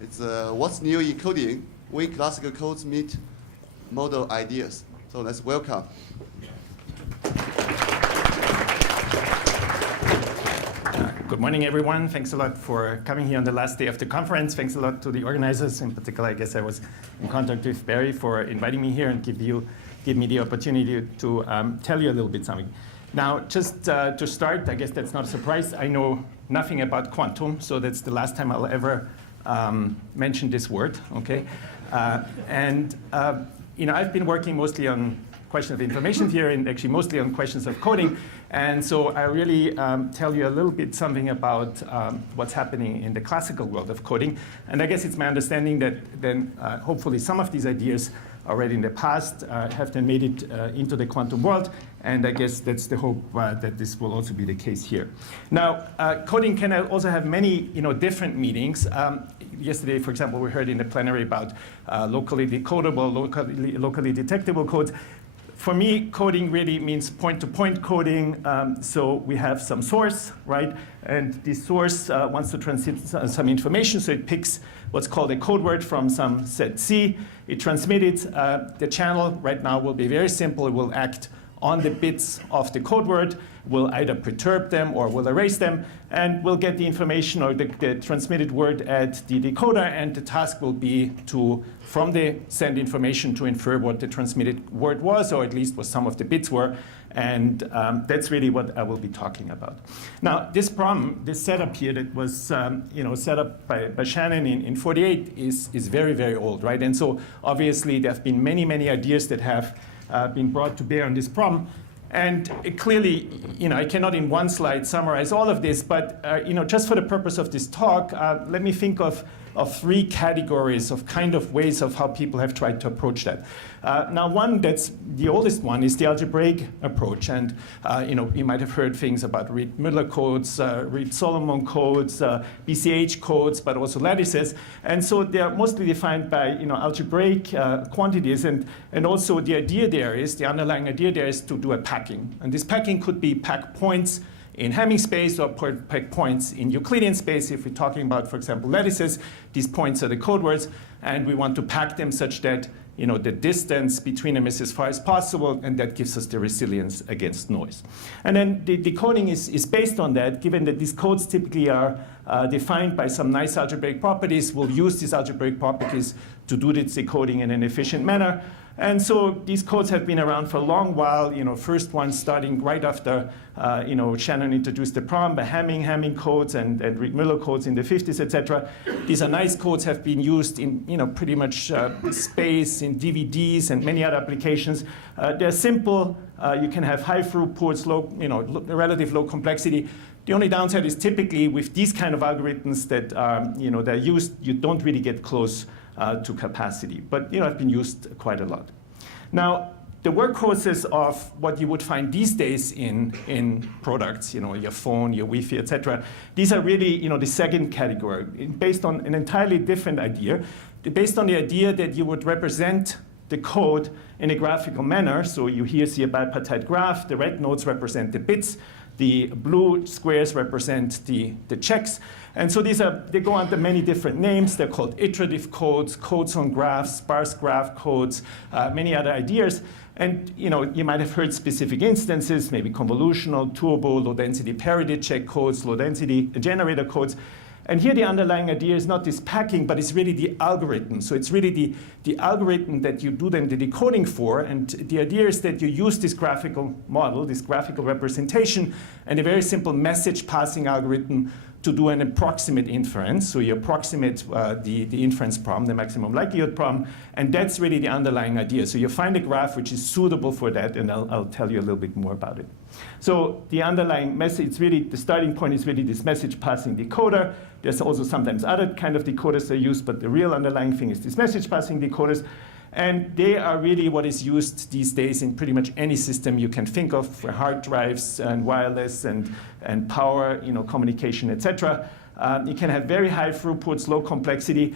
It's what's new in coding when classical codes meet model ideas. So let's welcome. Good morning, everyone. Thanks a lot for coming here on the last day of the conference. Thanks a lot to the organizers. In particular, I guess I was in contact with Barry for inviting me here and give me the opportunity to tell you a little bit something. Now, just to start, I guess that's not a surprise. I know nothing about quantum, so that's the last time I'll ever mention this word. Okay, you know, I've been working mostly on questions of information theory and actually mostly on questions of coding. And so I really tell you a little bit something about what's happening in the classical world of coding. And I guess it's my understanding that then hopefully some of these ideas already in the past have then made it into the quantum world. And I guess that's the hope that this will also be the case here. Now, coding can also have many different meanings. Yesterday, for example, we heard in the plenary about locally decodable, locally detectable codes. For me, coding really means point-to-point coding. So we have some source, right? And this source wants to transmit some information. So it picks what's called a code word from some set C. It transmits it. The channel right now will be very simple. It will act on the bits of the code word, will either perturb them or will erase them, and we'll get the information or the transmitted word at the decoder, and the task will be to, from the send information, to infer what the transmitted word was, or at least what some of the bits were, and that's really what I will be talking about. Now, this problem, this setup here that was set up by Shannon in 48 is very, very old, right? And so obviously there have been many, many ideas that have been brought to bear on this problem. And clearly, I cannot in one slide summarize all of this, but just for the purpose of this talk, let me think of three categories of kind of ways of how people have tried to approach that. Now, one that's the oldest one is the algebraic approach. And you might have heard things about Reed-Muller codes, Reed-Solomon codes, BCH codes, but also lattices. And so they are mostly defined by algebraic quantities. And also the idea there is, the underlying idea there is to do a packing. And this packing could be pack points in Hamming space or pack points in Euclidean space. If we're talking about, for example, lattices, these points are the code words, and we want to pack them such that the distance between them is as far as possible, and that gives us the resilience against noise. And then the decoding is based on that, given that these codes typically are defined by some nice algebraic properties. We'll use these algebraic properties to do this decoding in an efficient manner. And so these codes have been around for a long while. First one starting right after Shannon introduced the problem, by Hamming codes and Reed-Muller codes in the 50s, etc. These are nice codes, have been used in pretty much space, in DVDs and many other applications. They're simple. You can have high throughputs, relative low complexity. The only downside is typically with these kind of algorithms that they're used, you don't really get close to capacity, but have been used quite a lot. Now, the workhorses of what you would find these days in products, your phone, your Wi-Fi, etc. These are really the second category, based on an entirely different idea, based on the idea that you would represent the code in a graphical manner. So you here see a bipartite graph. The red nodes represent the bits. The blue squares represent the checks. And so they go under many different names. They're called iterative codes, codes on graphs, sparse graph codes, many other ideas. And you might have heard specific instances, maybe convolutional, turbo, low-density parity check codes, low-density generator codes. And here the underlying idea is not this packing, but it's really the algorithm. So it's really the algorithm that you do then the decoding for. And the idea is that you use this graphical model, this graphical representation, and a very simple message passing algorithm to do an approximate inference. So you approximate the inference problem, the maximum likelihood problem, and that's really the underlying idea. So you find a graph which is suitable for that, and I'll tell you a little bit more about it. So the underlying message, it's really, the starting point is really this message passing decoder. There's also sometimes other kind of decoders that are used, but the real underlying thing is this message passing decoders. And they are really what is used these days in pretty much any system you can think of for hard drives and wireless and power, communication, etc. You can have very high throughputs, low complexity.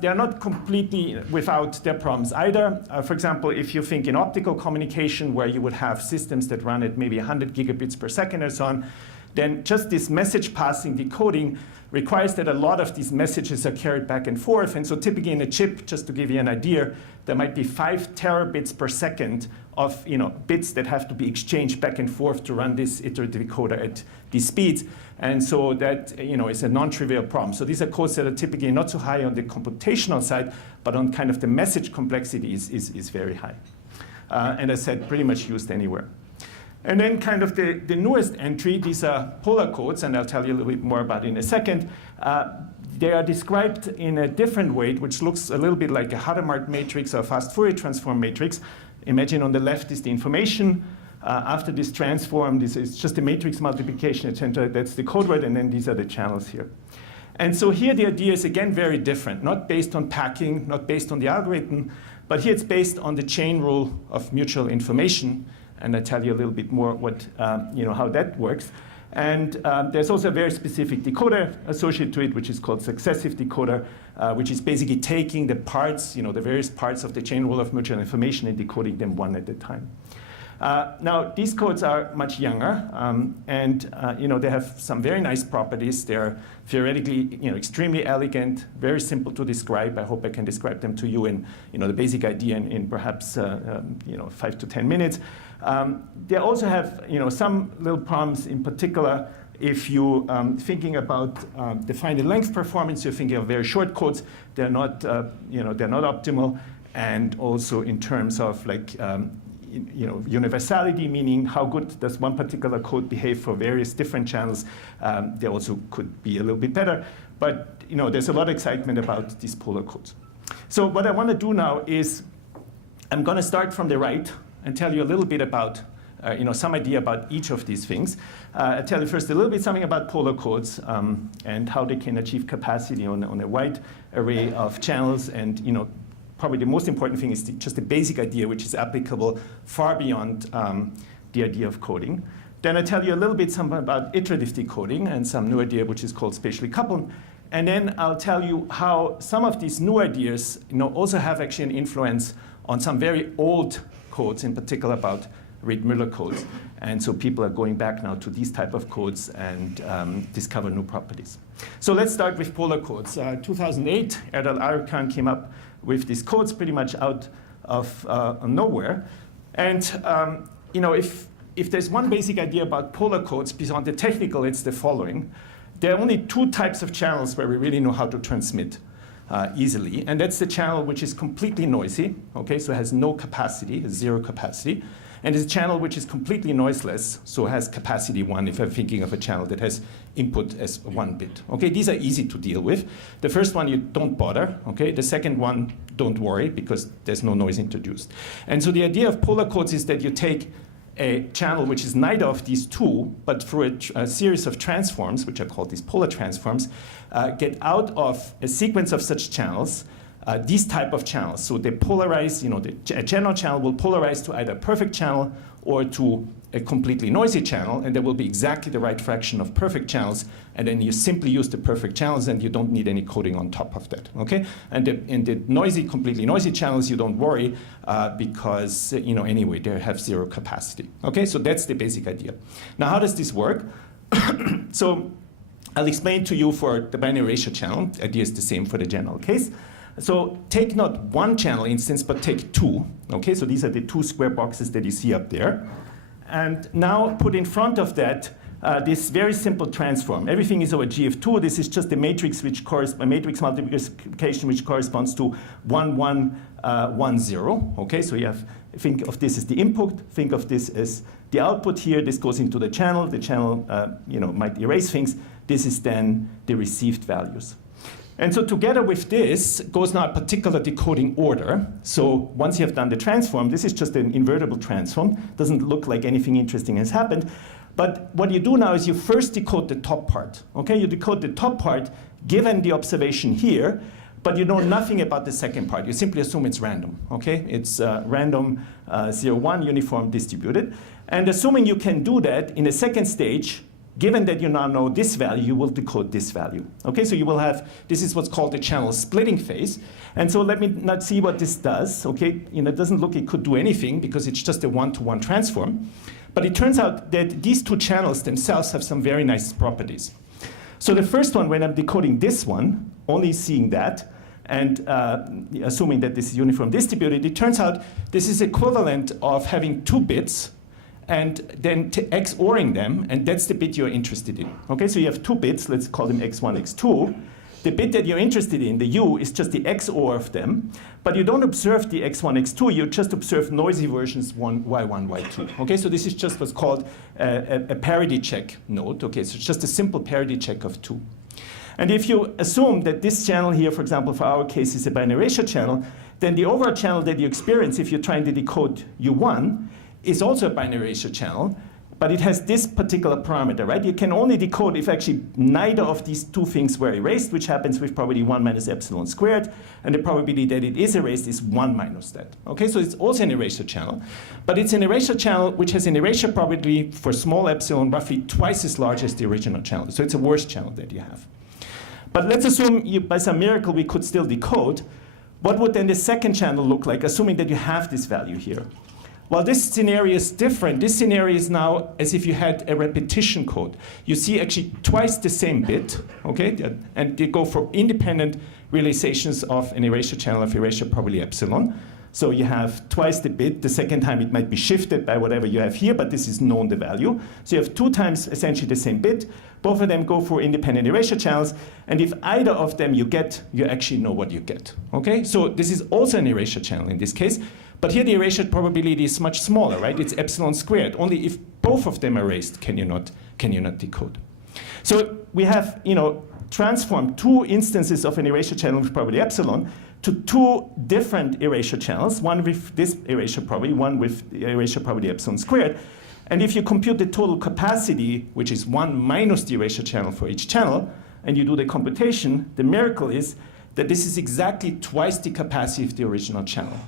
They're not completely without their problems either. For example, if you think in optical communication where you would have systems that run at maybe 100 gigabits per second or so on, then just this message passing decoding requires that a lot of these messages are carried back and forth. And so typically in a chip, just to give you an idea, there might be 5 terabits per second of bits that have to be exchanged back and forth to run this iterative decoder at these speeds. And so that is a non-trivial problem. So these are codes that are typically not so high on the computational side, but on kind of the message complexity is very high. And as I said, pretty much used anywhere. And then kind of the newest entry, these are polar codes, and I'll tell you a little bit more about it in a second. They are described in a different way, which looks a little bit like a Hadamard matrix or a fast Fourier transform matrix. Imagine on the left is the information. After this transform, this is just a matrix multiplication, etc. That's the code word, and then these are the channels here. And so here the idea is, again, very different, not based on packing, not based on the algorithm, but here it's based on the chain rule of mutual information. And I'll tell you a little bit more how that works. And there's also a very specific decoder associated to it, which is called successive decoder, which is basically taking the parts, the various parts of the chain rule of mutual information and decoding them one at a time. Now, these codes are much younger, and they have some very nice properties. They're theoretically extremely elegant, very simple to describe. I hope I can describe them to you in the basic idea in perhaps 5 to 10 minutes. They also have some little problems. In particular, if you thinking about the finite length performance, you're thinking of very short codes. They're not they're not optimal, and also in terms of universality, meaning how good does one particular code behave for various different channels. They also could be a little bit better, but there's a lot of excitement about these polar codes. So what I want to do now is I'm going to start from the right and tell you a little bit about some idea about each of these things. I'll tell you first a little bit something about polar codes and how they can achieve capacity on a wide array of channels, and probably the most important thing is just the basic idea, which is applicable far beyond the idea of coding. Then I'll tell you a little bit something about iterative decoding and some new idea which is called spatially coupled. And then I'll tell you how some of these new ideas also have actually an influence on some very old codes, in particular about Reed-Muller codes. And so people are going back now to these type of codes and discover new properties. So let's start with polar codes. 2008, Erdal Arıkan came up with these codes pretty much out of nowhere. And if there's one basic idea about polar codes beyond the technical, it's the following. There are only 2 types of channels where we really know how to transmit easily. And that's the channel which is completely noisy, okay, so it has no capacity, has 0 capacity. And it's a channel which is completely noiseless, so has capacity 1, if I'm thinking of a channel that has input as 1 bit. Okay, these are easy to deal with. The first one, you don't bother. Okay, the second one, don't worry, because there's no noise introduced. And so the idea of polar codes is that you take a channel which is neither of these 2, but through a series of transforms, which are called these polar transforms, get out of a sequence of such channels these type of channels. So they polarize, a general channel will polarize to either a perfect channel or to a completely noisy channel, and there will be exactly the right fraction of perfect channels, and then you simply use the perfect channels and you don't need any coding on top of that, okay? And in the noisy, completely noisy channels, you don't worry because, anyway, they have 0 capacity, okay? So that's the basic idea. Now, how does this work? So I'll explain to you for the binary ratio channel. The idea is the same for the general case. So take not 1 channel instance, but take 2. Okay, so these are the 2 square boxes that you see up there. And now put in front of that this very simple transform. Everything is over G of 2. This is just a matrix which a matrix multiplication which corresponds to 1, 1, 1, 0. Okay, so you have, think of this as the input. Think of this as the output here. This goes into the channel. The channel, might erase things. This is then the received values. And so together with this goes now a particular decoding order. So once you have done the transform, this is just an invertible transform. Doesn't look like anything interesting has happened. But what you do now is you first decode the top part. Okay, you decode the top part given the observation here, but you know nothing about the second part. You simply assume it's random. Okay, it's random 0, 1, uniform distributed. And assuming you can do that in a second stage, given that you now know this value, you will decode this value. Okay, so you will have, this is what's called the channel splitting phase. And so let me not see what this does. Okay, it doesn't look it could do anything because it's just a 1-to-1 transform. But it turns out that these two channels themselves have some very nice properties. So the first one, when I'm decoding this one, only seeing that, and assuming that this is uniform distributed, it turns out this is equivalent of having 2 bits and then XORing them, and that's the bit you're interested in. Okay, so you have 2 bits, let's call them x1, x2. The bit that you're interested in, the U, is just the XOR of them, but you don't observe the x1, x2, you just observe noisy versions y1, y2. Okay, so this is just what's called a parity check node. Okay, so it's just a simple parity check of 2. And if you assume that this channel here, for example, for our case, is a binary ratio channel, then the overall channel that you experience if you're trying to decode U1 is also a binary ratio channel, but it has this particular parameter, right? You can only decode if actually neither of these two things were erased, which happens with probability 1 minus epsilon squared, and the probability that it is erased is 1 minus that. Okay, so it's also an erasure channel, but it's an erasure channel which has an erasure probability for small epsilon roughly twice as large as the original channel. So it's a worse channel that you have. But let's assume by some miracle we could still decode. What would then the second channel look like, assuming that you have this value here? Well, this scenario is different. This scenario is now as if you had a repetition code. You see actually twice the same bit, okay? And they go for independent realizations of an erasure channel of erasure probability epsilon. So you have twice the bit. The second time it might be shifted by whatever you have here, but this is known the value. So you have 2 times essentially the same bit. Both of them go for independent erasure channels. And if either of them you get, you actually know what you get. Okay? So this is also an erasure channel in this case. But here the erasure probability is much smaller, right? It's epsilon squared. Only if both of them are erased can you not decode. So we have, transformed 2 instances of an erasure channel with probability epsilon to 2 different erasure channels, one with this erasure probability, one with the erasure probability epsilon squared. And if you compute the total capacity, which is 1 minus the erasure channel for each channel, and you do the computation, the miracle is that this is exactly twice the capacity of the original channel.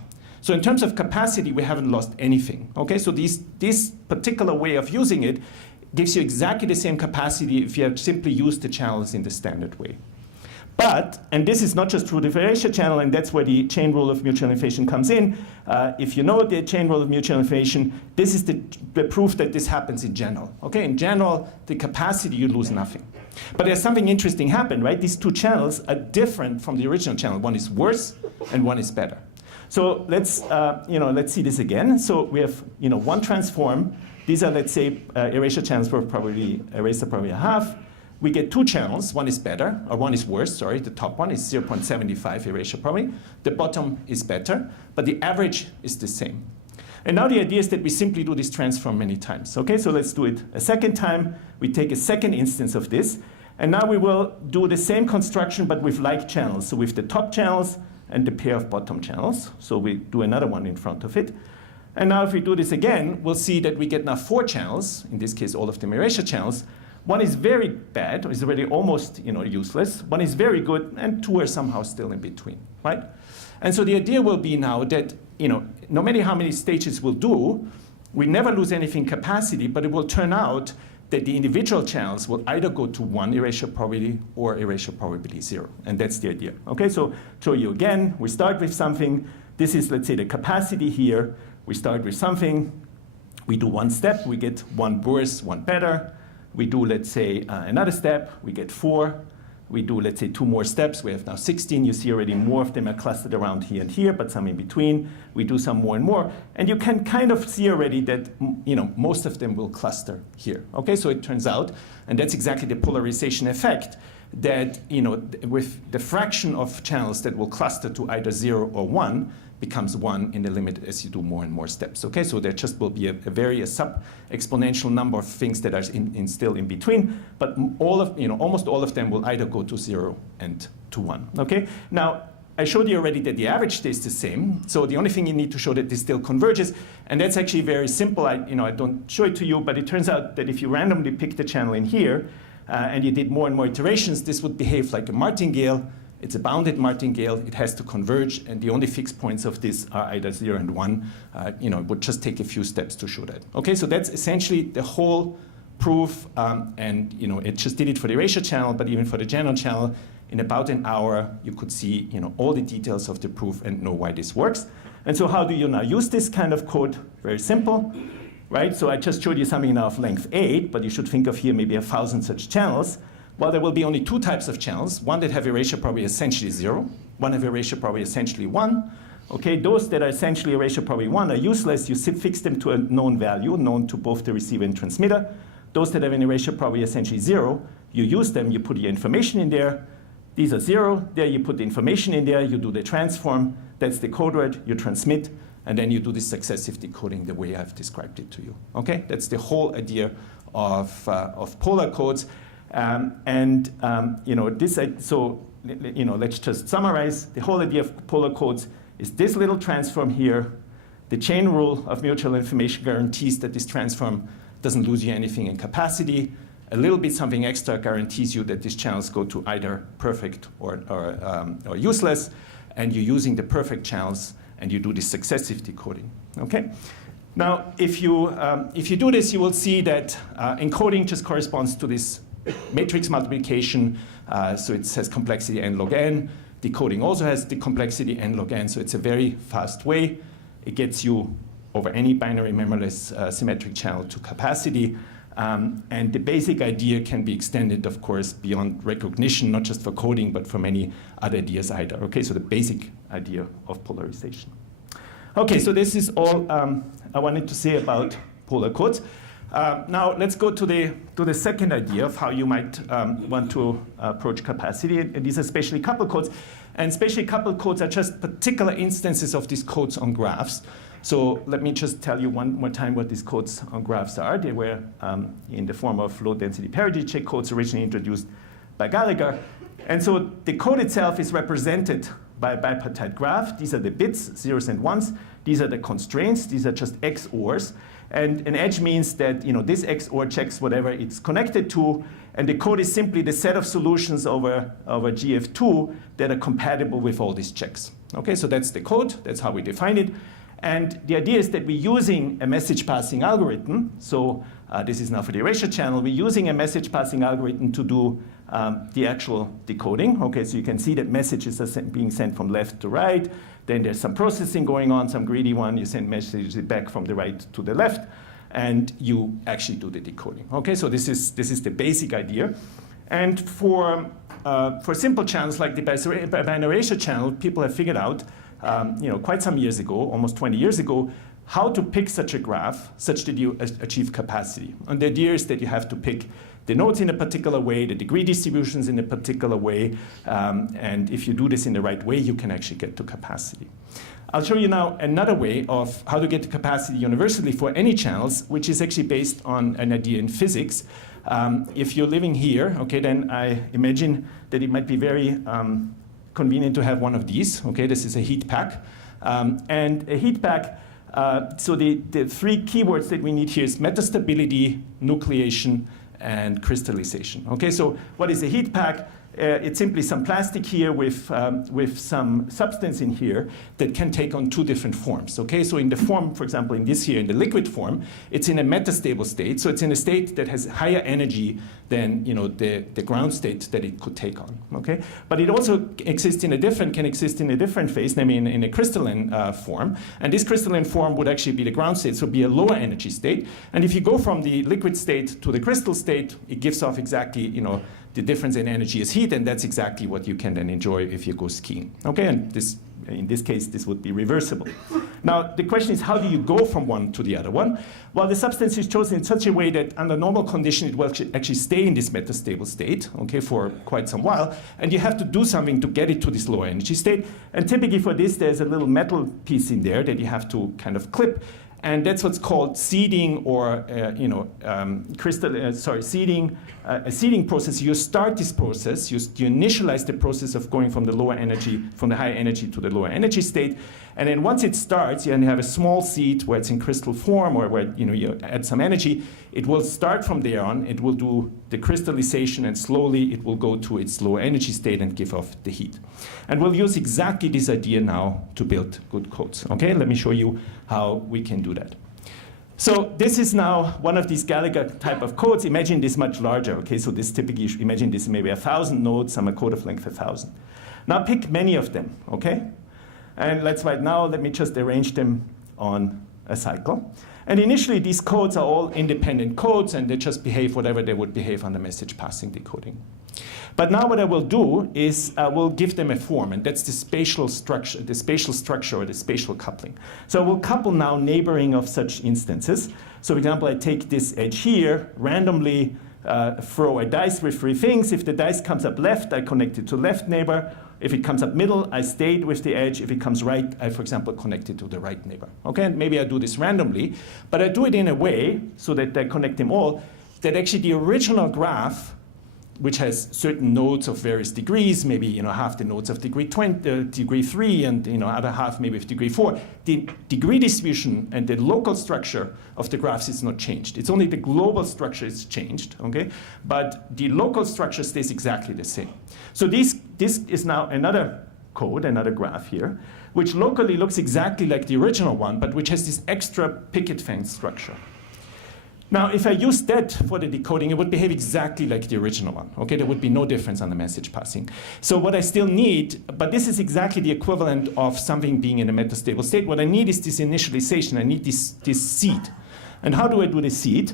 So in terms of capacity, we haven't lost anything. Okay, so this particular way of using it gives you exactly the same capacity if you have simply used the channels in the standard way. But, and this is not just true of the erasure channel, and that's where the chain rule of mutual information comes in. If you know the chain rule of mutual information, this is the proof that this happens in general. Okay, in general, the capacity, you lose nothing. But there's something interesting happened, right? These 2 channels are different from the original channel. One is worse, and one is better. So let's see this again. So we have, one transform. These are, let's say, erasure channels for probably eraser probably a half. We get 2 channels. One is better, or one is worse. Sorry, the top one is 0.75 erasure probability. The bottom is better, but the average is the same. And now the idea is that we simply do this transform many times. Okay, so let's do it a second time. We take a second instance of this, and now we will do the same construction but with like channels. So with the top channels and the pair of bottom channels. So we do another one in front of it. And now if we do this again, we'll see that we get now 4 channels, in this case all of them erasure channels. One is very bad, or is already almost useless. One is very good, and 2 are somehow still in between, right? And so the idea will be now that no matter how many stages we'll do, we never lose anything capacity, but it will turn out that the individual channels will either go to 1 erasure probability or erasure probability 0. And that's the idea. Okay, so show you again. We start with something. This is, let's say, the capacity here. We start with something. We do 1 step. We get 1 worse, 1 better. We do, let's say, another step. We get 4. We do, let's say, 2 more steps. We have now 16. You see already more of them are clustered around here and here, but some in between. We do some more and more. And you can kind of see already that most of them will cluster here. Okay, so it turns out, and that's exactly the polarization effect, that with the fraction of channels that will cluster to either 0 or 1 becomes 1 in the limit as you do more and more steps. Okay, so there just will be a sub-exponential number of things that are still in between, but almost all of them will either go to 0 and to 1. Okay, now I showed you already that the average stays the same, so the only thing you need to show that this still converges, and that's actually very simple. I don't show it to you, but it turns out that if you randomly pick the channel in here and you did more and more iterations, this would behave like a martingale. It's a bounded martingale. It has to converge, and the only fixed points of this are either 0 and 1. It would just take a few steps to show that. Okay, so that's essentially the whole proof, and it just did it for the erasure channel, but even for the general channel, in about an hour, you could see all the details of the proof and know why this works. And so how do you now use this kind of code? Very simple. right? So I just showed you something now of length 8, but you should think of here maybe 1,000 such channels. Well, there will be only 2 types of channels, one that have erasure probability essentially 0, one have erasure probability essentially 1. Okay, those that are essentially erasure probability 1 are useless. You fix them to a known value, known to both the receiver and transmitter. Those that have an erasure probability essentially 0, you use them, you put your information in there. These are 0, there you put the information in there, you do the transform, that's the code word, you transmit, and then you do the successive decoding the way I've described it to you. Okay, that's the whole idea of polar codes. Let's just summarize. The whole idea of polar codes is this little transform here. The chain rule of mutual information guarantees that this transform doesn't lose you anything in capacity. A little bit something extra guarantees you that these channels go to either perfect or useless, and you're using the perfect channels and you do this successive decoding. Okay. Now, if you do this, you will see that encoding just corresponds to this matrix multiplication. So it has complexity n log n. Decoding also has the complexity n log n. So it's a very fast way. It gets you over any binary memoryless symmetric channel to capacity. And the basic idea can be extended, of course, beyond recognition, not just for coding, but for many other ideas either. Okay, so the basic idea of polarization. Okay, so this is all I wanted to say about polar codes. Now let's go to the second idea of how you might want to approach capacity. And these are spatially coupled codes. And spatially coupled codes are just particular instances of these codes on graphs. So let me just tell you one more time what these codes on graphs are. They were in the form of low-density parity check codes originally introduced by Gallagher. And so the code itself is represented by a bipartite graph. These are the bits, zeros and ones. These are the constraints. These are just XORs. And an edge means that this XOR checks whatever it's connected to. And the code is simply the set of solutions over GF2 that are compatible with all these checks. Okay, so that's the code. That's how we define it. And the idea is that we're using a message passing algorithm. So this is now for the erasure channel. We're using a message passing algorithm to do the actual decoding. Okay, so you can see that messages are being sent from left to right. Then there's some processing going on, some greedy one. You send messages back from the right to the left, and you actually do the decoding. Okay, so this is the basic idea. And for simple channels like the binary erasure channel, people have figured out quite some years ago, almost 20 years ago, how to pick such a graph such that you achieve capacity. And the idea is that you have to pick the nodes in a particular way, the degree distributions in a particular way, and if you do this in the right way, you can actually get to capacity. I'll show you now another way of how to get to capacity universally for any channels, which is actually based on an idea in physics. If you're living here, okay, then I imagine that it might be very convenient to have one of these. Okay, this is a heat pack. And a heat pack, so the 3 keywords that we need here is metastability, nucleation, and crystallization. Okay, so what is a heat pack? It's simply some plastic here with some substance in here that can take on 2 different forms. Okay, so in the form, for example, in this here, in the liquid form, it's in a metastable state. So it's in a state that has higher energy than the ground state that it could take on. Okay, but it also can exist in a different phase, namely in a crystalline form. And this crystalline form would actually be the ground state, so be a lower energy state. And if you go from the liquid state to the crystal state, it gives off exactly the difference in energy is heat, and that's exactly what you can then enjoy if you go skiing. Okay, and in this case, this would be reversible. Now, the question is, how do you go from one to the other one? Well, the substance is chosen in such a way that under normal condition, it will actually stay in this metastable state, okay, for quite some while, and you have to do something to get it to this lower energy state. And typically for this, there's a little metal piece in there that you have to kind of clip. And that's what's called seeding, or seeding. A seeding process. You start this process. You initialize the process of going from the high energy to the lower energy state, and then once it starts, you have a small seed where it's in crystal form, or where you add some energy. It will start from there on. It will do the crystallization, and slowly it will go to its lower energy state and give off the heat. And we'll use exactly this idea now to build good codes. Okay, let me show you how we can do that. So this is now one of these Gallagher type of codes. Imagine this much larger. Okay, so this typically, imagine this maybe 1,000 nodes, some a code of length 1,000. Now pick many of them. Okay, and let me just arrange them on a cycle. And initially, these codes are all independent codes, and they just behave whatever they would behave on the message passing decoding. But now what I will do is I will give them a form, and that's the spatial structure or the spatial coupling. So I will couple now neighboring of such instances. So for example, I take this edge here, randomly throw a dice with 3 things. If the dice comes up left, I connect it to left neighbor. If it comes up middle, I stayed with the edge. If it comes right, I, for example, connect it to the right neighbor. Okay, and maybe I do this randomly, but I do it in a way so that I connect them all, that actually the original graph, which has certain nodes of various degrees, maybe half the nodes of degree 3, and other half maybe of degree 4. The degree distribution and the local structure of the graphs is not changed. It's only the global structure is changed, okay? But the local structure stays exactly the same. So this is now another code, another graph here, which locally looks exactly like the original one, but which has this extra picket fence structure. Now, if I use that for the decoding, it would behave exactly like the original one. Okay, there would be no difference on the message passing. So what I still need, but this is exactly the equivalent of something being in a metastable state. What I need is this initialization. I need this seed. And how do I do the seed?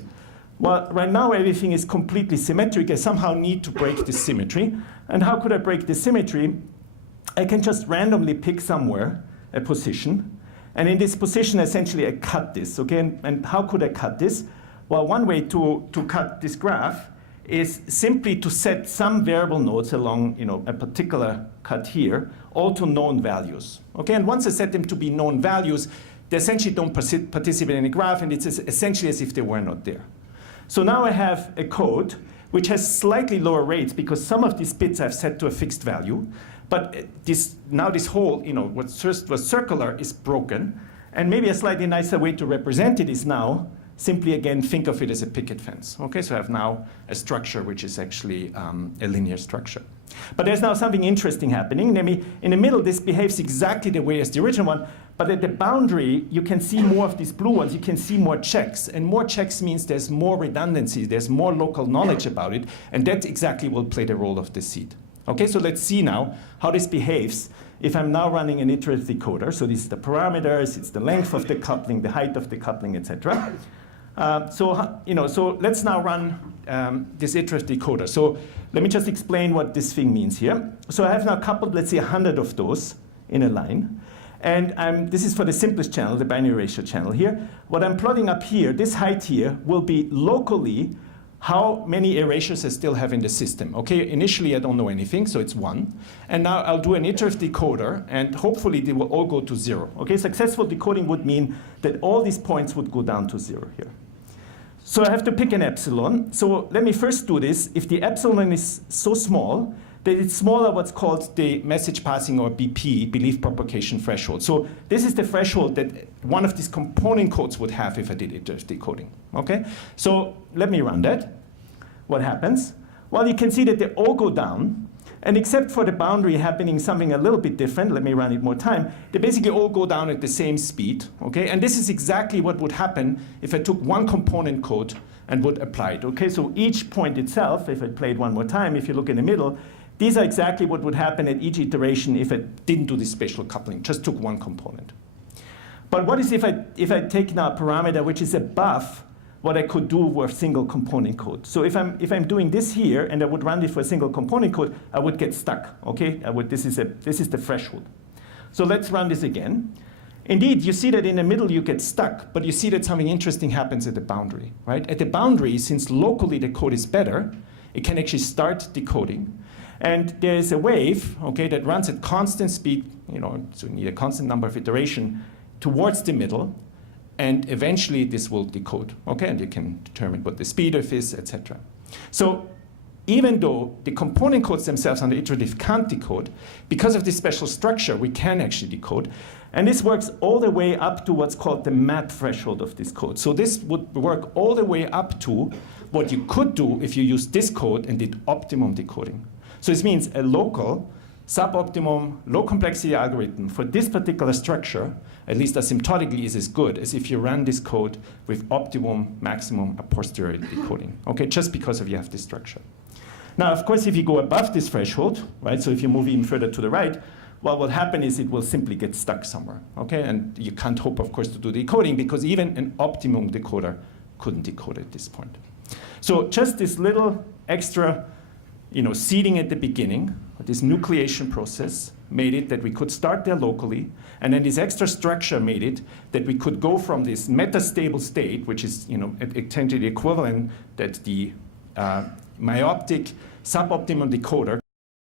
Well, right now everything is completely symmetric. I somehow need to break the symmetry. And how could I break the symmetry? I can just randomly pick somewhere a position. And in this position, essentially, I cut this. Okay, and how could I cut this? Well, one way to cut this graph is simply to set some variable nodes along a particular cut here, all to known values. Okay, and once I set them to be known values, they essentially don't participate in the graph, and it's essentially as if they were not there. So now I have a code which has slightly lower rates because some of these bits I've set to a fixed value, but this whole, what first was circular is broken, and maybe a slightly nicer way to represent it is now simply, again, think of it as a picket fence. Okay, so I have now a structure which is actually a linear structure. But there's now something interesting happening. Namely, in the middle, this behaves exactly the way as the original one. But at the boundary, you can see more of these blue ones. You can see more checks. And more checks means there's more redundancy. There's more local knowledge about it. And that exactly will play the role of the seed. Okay, so let's see now how this behaves if I'm now running an iterative decoder. So this is the parameters. It's the length of the coupling, the height of the coupling, etc. So let's now run this iterative decoder. So let me just explain what this thing means here. So I have now coupled, let's say, 100 of those in a line. And this is for the simplest channel, the binary ratio channel here. What I'm plotting up here, this height here, will be locally how many erasures I still have in the system. Okay, initially I don't know anything, so it's 1. And now I'll do an iterative decoder, and hopefully they will all go to 0. Okay, successful decoding would mean that all these points would go down to 0 here. So I have to pick an epsilon. So let me first do this. If the epsilon is so small that it's smaller what's called the message passing or BP, belief propagation threshold. So this is the threshold that one of these component codes would have if I did iterative decoding. Okay? So let me run that. What happens? Well, you can see that they all go down. And except for the boundary happening something a little bit different, let me run it more time, they basically all go down at the same speed. Okay? And this is exactly what would happen if I took one component code and would apply it. Okay? So each point itself, if I played one more time, if you look in the middle, these are exactly what would happen at each iteration if I didn't do this spatial coupling, just took one component. But what is if I take now a parameter which is above what I could do with single component code? So if I'm doing this here and I would run it for a single component code, I would get stuck. Okay, this is the threshold. So let's run this again. Indeed, you see that in the middle you get stuck, but you see that something interesting happens at the boundary, right? At the boundary, since locally the code is better, it can actually start decoding. And there is a wave, okay, that runs at constant speed, so you need a constant number of iteration towards the middle, and eventually this will decode, okay, and you can determine what the speed of is, etc. So even though the component codes themselves on the iterative can't decode, because of this special structure, we can actually decode. And this works all the way up to what's called the map threshold of this code. So this would work all the way up to what you could do if you used this code and did optimum decoding. So this means a local, suboptimum, low complexity algorithm for this particular structure, at least asymptotically, is as good as if you ran this code with optimum, maximum, a posteriori decoding. Okay, just because you have this structure. Now, of course, if you go above this threshold, right, so if you move even further to the right, well, what happen is it will simply get stuck somewhere, okay? And you can't hope, of course, to do the decoding because even an optimum decoder couldn't decode at this point. So just this little extra, seeding at the beginning, this nucleation process made it that we could start there locally, and then this extra structure made it that we could go from this metastable state, which is, essentially the equivalent that the myoptic suboptimum decoder